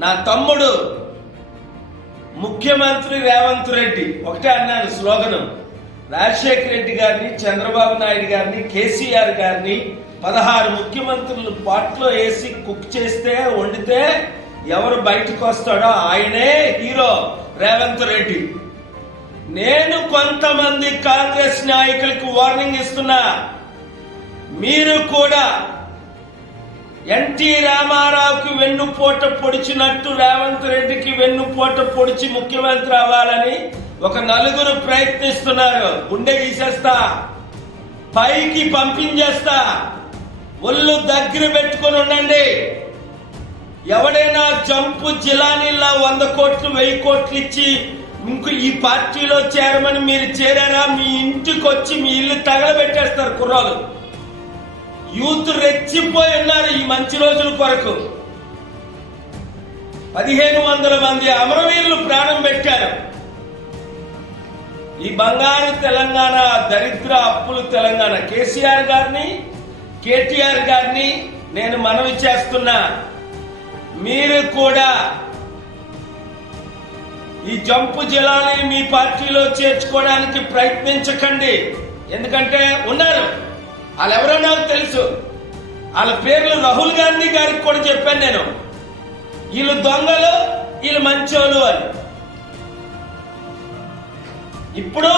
నా తమ్ముడు ముఖ్యమంత్రి రేవంత్ రెడ్డి. ఒకటే అన్నాను స్లోగనం. రాజశేఖర రెడ్డి గారిని చంద్రబాబు నాయుడు గారిని కేసీఆర్ గారిని పదహారు ముఖ్యమంత్రులు పాట్లో వేసి కుక్ చేస్తే వండితే ఎవరు బయటకు వస్తాడో ఆయనే హీరో రేవంత్ రెడ్డి. నేను కొంతమంది కాంగ్రెస్ నాయకులకు వార్నింగ్ ఇస్తున్నా. మీరు కూడా ఎన్టీ రామారావు వెన్నుపోట పొడిచినట్టు రేవంత్ రెడ్డికి వెన్నుపోట పొడిచి ముఖ్యమంత్రి అవ్వాలని ఒక నలుగురు ప్రయత్నిస్తున్నారు. గుండె గీసేస్తా. పైకి పంపించేస్తా. ఒళ్ళు దగ్గర పెట్టుకొని ఉండండి. ఎవడైనా జంపు జిలానీలా వంద కోట్లు వెయ్యి కోట్లు ఇచ్చి ఇంక ఈ పార్టీలో చేరమని మీరు చేరారా? మీ ఇంటికి వచ్చి మీ ఇల్లు తగలబెట్టేస్తారు కుర్రాలు యూత్ రెచ్చిపోయి ఉన్నారు ఈ మంచి రోజుల కొరకు. పదిహేను వందల మంది అమరవీరులు ప్రాణం పెట్టారు. ఈ బంగారు తెలంగాణ దరిద్ర అప్పులు తెలంగాణ కేసీఆర్ గారిని కేటీఆర్ గారిని నేను మనవి చేస్తున్నా. మీరు కూడా ఈ జంపు జిల్లాని మీ పార్టీలో చేర్చుకోవడానికి ప్రయత్నించకండి. ఎందుకంటే ఉన్నారు. వాళ్ళు ఎవరో నాకు తెలుసు. వాళ్ళ పేర్లు రాహుల్ గాంధీ గారికి కూడా చెప్పాను నేను. వీళ్ళు దొంగలు వీళ్ళు మంచోళ్ళు అని. ఇప్పుడు